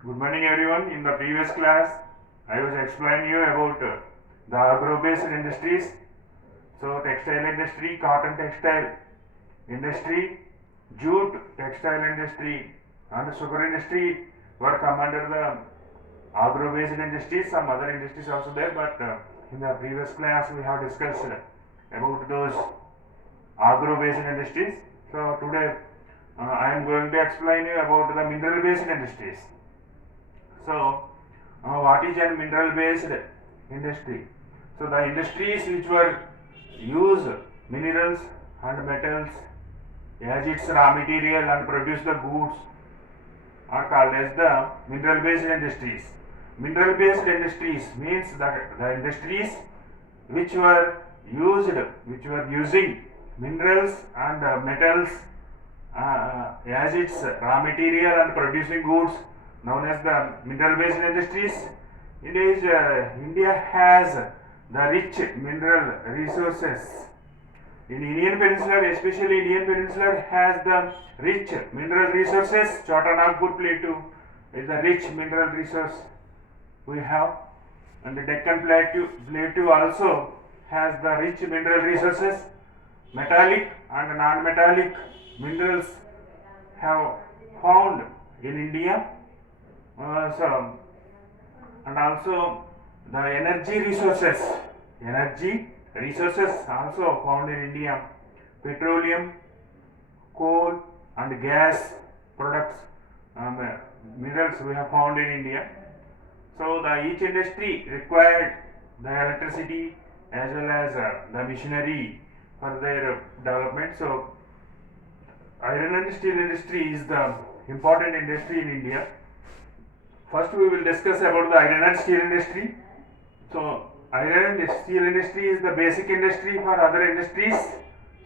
Good morning everyone. In the previous class, I was explaining you about the agro-based industries. So textile industry, cotton textile industry, jute textile industry and sugar industry were come under the agro-based industries. Some other industries also there, but in the previous class we have discussed about those agro-based industries. So today I am going to explain you about the mineral-based industries. So, what is a mineral based industry? So, the industries which were use minerals and metals as its raw material and produce the goods are called as the mineral based industries. Mineral based industries means that the industries which were using minerals and metals as its raw material and producing goods known as the mineral based industries. India has the rich mineral resources. In Indian Peninsula, especially Indian Peninsula has the rich mineral resources. Chota Nagpur Plateau is the rich mineral resource we have, and the Deccan Plateau also has the rich mineral resources. Metallic and non-metallic minerals have found in India. And also the energy resources also found in India. Petroleum, coal, and gas products, minerals we have found in India. So each industry required the electricity as well as the machinery for their development. So iron and steel industry is the important industry in India. First we will discuss about the iron and steel industry. So iron and steel industry is the basic industry for other industries.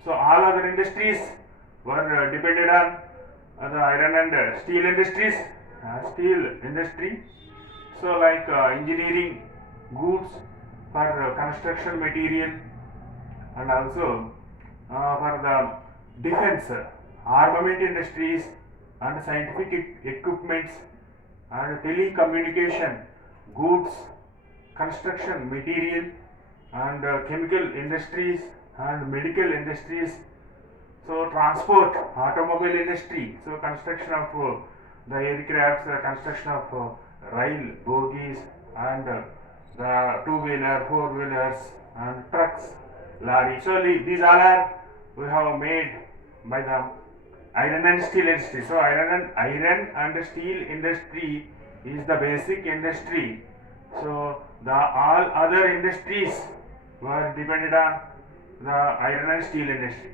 So all other industries were depended on the iron and steel industries, steel industry. So like engineering goods for construction material, and also for the defense, armament industries and scientific equipments and telecommunication goods, construction material and chemical industries and medical industries. So transport, automobile industry, so construction of the aircrafts, construction of rail bogies and the two-wheeler, four-wheelers and trucks, lorry. So these all are we have made by the iron and steel industry. So iron and steel industry is the basic industry. So the all other industries were depended on the iron and steel industry.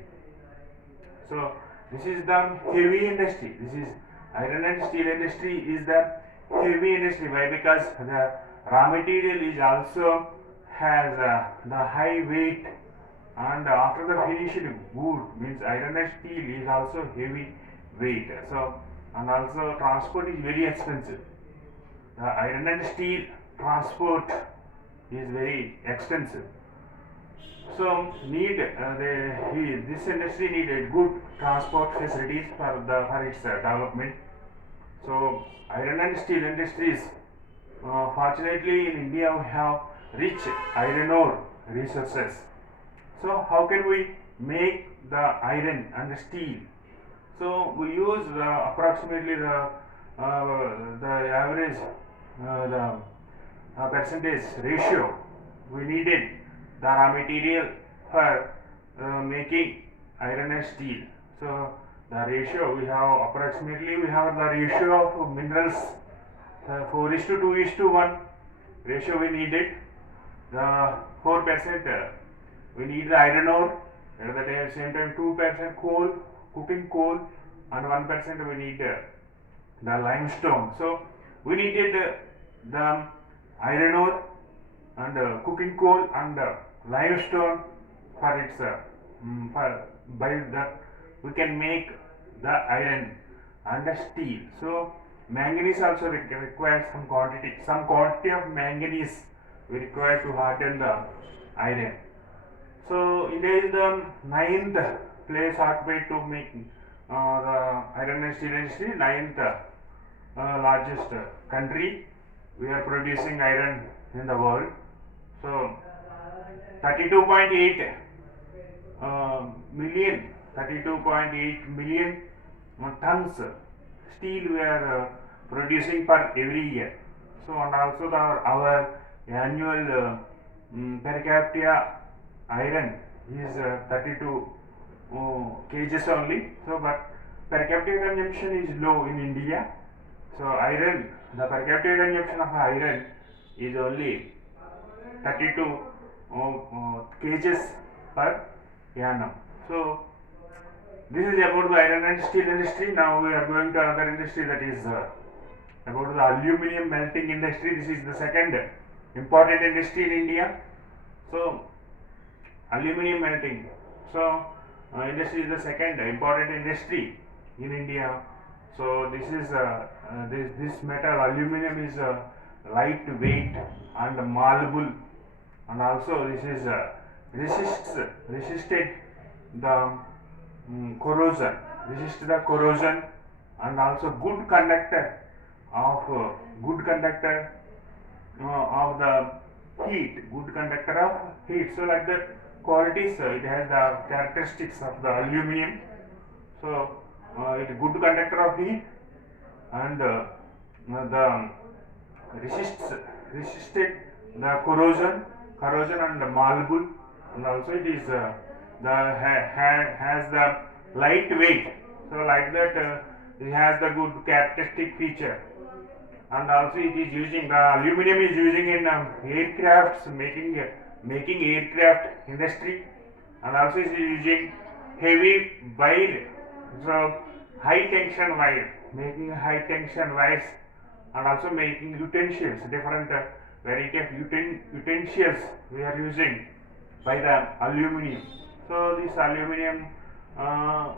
So this is the heavy industry. This is iron and steel industry is the heavy industry. Why? Because the raw material is also has the high weight, and after the finished good means iron and steel is also heavy weight. So and also transport is very expensive. The iron and steel transport is very expensive. So this industry needed good transport facilities for its development. So iron and steel industries, fortunately in India we have rich iron ore resources. So how can we make the iron and the steel? So we use approximately the average the percentage ratio we needed the raw material for making iron and steel. So the ratio we have approximately we have the ratio of minerals 4:2:1 ratio we needed. The 4% we need the iron ore, at the same time 2% coal, cooking coal, and 1% we need the limestone. So we needed the iron ore and cooking coal and limestone for its by that we can make the iron and the steel. So manganese also requires some quantity of manganese we require to harden the iron. So India is the ninth place occupied to make the iron and steel industry, ninth largest country. We are producing iron in the world. So 32.8 million, 32.8 million tons steel we are producing per every year. So and also our annual per capita iron is 32 kgs only. So but per capita consumption is low in India. So iron, the per capita consumption of iron is only 32 kgs per annum. So this is about the iron and steel industry. Now we are going to another industry, that is about the aluminium melting industry. This is the second important industry in India. So aluminium melting. So industry is the second important industry in India. So this is this metal aluminium is lightweight and malleable, and also this is resisted the corrosion, resist the corrosion, and also good conductor of of the heat, good conductor of heat. So like that qualities, it has the characteristics of the aluminium. So it is good conductor of heat, and the resisted the corrosion and malleable, and also it is has the lightweight. So like that it has the good characteristic feature, and also it is using the aluminium is using in aircrafts, making aircraft industry, and also it is using heavy wire, so high tension wire, making high tension wires, and also making utensils, different variety of utensils we are using by the aluminium. So this aluminium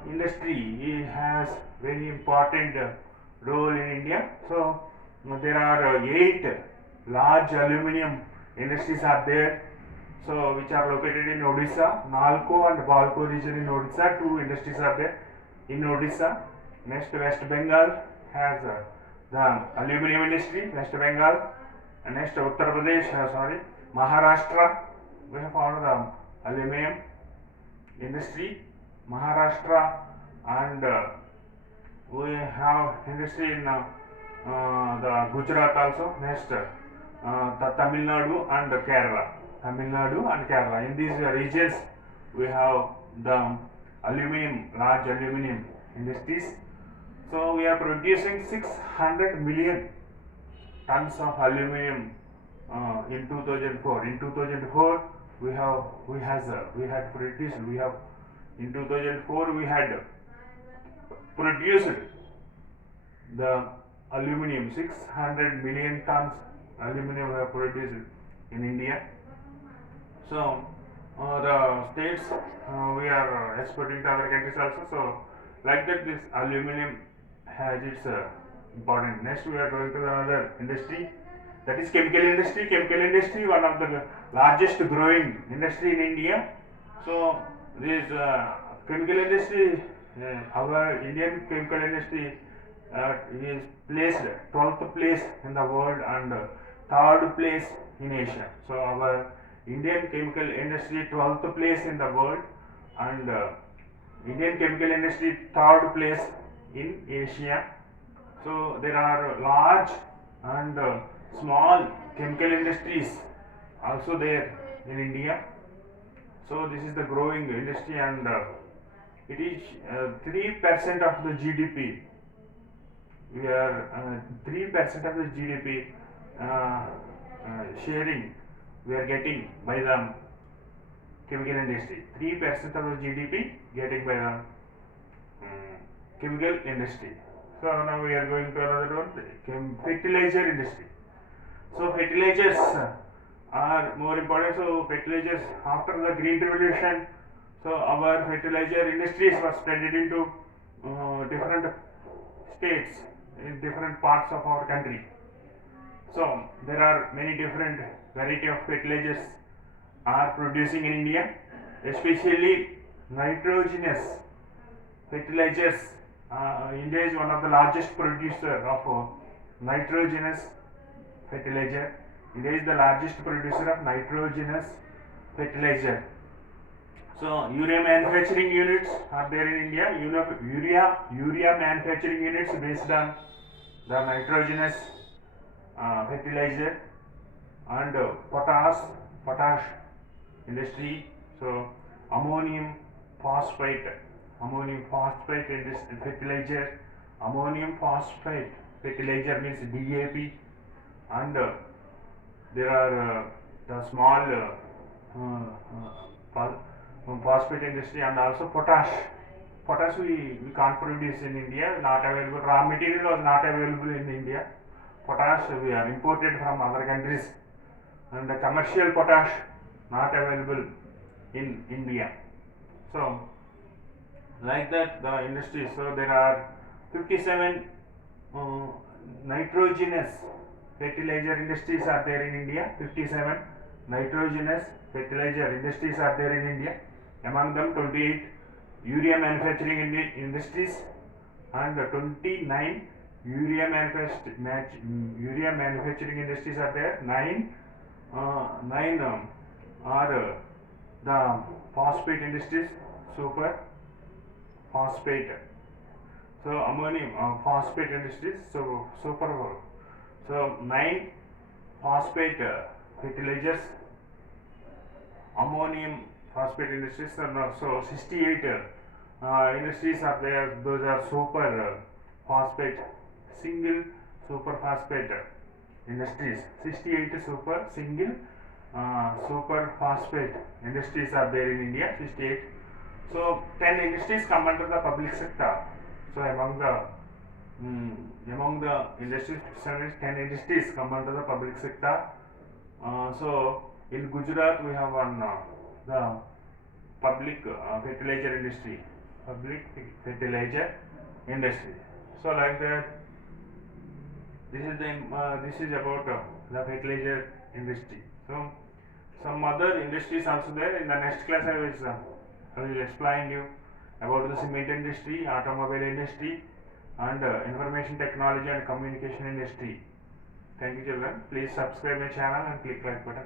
industry has very important role in India. So there are 8 large aluminium industries are there, so which are located in Odisha, Nalco and Balco region in Odisha. 2 industries are there in Odisha. Next, West Bengal has the aluminium industry, West Bengal. And next, Uttar Pradesh, Maharashtra, we have found the aluminium industry, Maharashtra, and we have industry in the Gujarat also. Next, the Tamil Nadu and Kerala. Tamil Nadu and Kerala. In these regions, we have the large aluminium industries. So we are producing 600 million tons of aluminium in 2004. In 2004, we had produced. In 2004 we had produced the aluminium, 600 million tons aluminium we have produced in India. So the states we are exporting to other countries also. So like that, this aluminium has its important. Next, we are going to another industry, that is chemical industry. Chemical industry, one of the largest growing industry in India. So this chemical industry, our Indian chemical industry is placed 12th place in the world and 3rd place in Asia. So our Indian chemical industry 12th place in the world, and Indian chemical industry 3rd place in Asia. So there are large and small chemical industries also there in India. So this is the growing industry, and it is 3% of the GDP. We are 3% of the GDP sharing we are getting by the chemical industry. 3% of the GDP getting by the chemical industry. So now we are going to another one, fertilizer industry. So fertilizers are more important. So fertilizers, after the green revolution, so our fertilizer industries were spread into different states in different parts of our country. So there are many different variety of fertilizers are producing in India, especially nitrogenous fertilizers India is one of the largest producer of nitrogenous fertilizer. India is the largest producer of nitrogenous fertilizer. So urea manufacturing units are there in India. Urea manufacturing units based on the nitrogenous fertilizer, and potash industry. So ammonium phosphate fertilizer. Ammonium phosphate fertilizer means DAP, and there are the small phosphate industry, and also potash we can't produce in India, not available. Raw material was not available in India. Potash we are imported from other countries, and the commercial potash not available in India. So like that the industry. So there are 57 nitrogenous fertilizer industries are there in India. 57 nitrogenous fertilizer industries are there in India. Among them 28 urea manufacturing industries, and 29 urea manufacturing industries are there. Nine are the phosphate industries, super phosphate. So ammonium phosphate industries, so super. So 9 phosphate fertilizers, ammonium phosphate industries. So 68 industries are there. Those are super phosphate, single super phosphate industries. 68 super phosphate industries are there in India. 68. So 10 industries come under the public sector. So among the industries, 10 industries come under the public sector. So in Gujarat we have one the public fertilizer industry. So like that, this is about the fertilizer industry. So some other industries also there. In the next class I will explain you about the cement industry, automobile industry, and information technology and communication industry. Thank you children. Please subscribe my channel and click like button.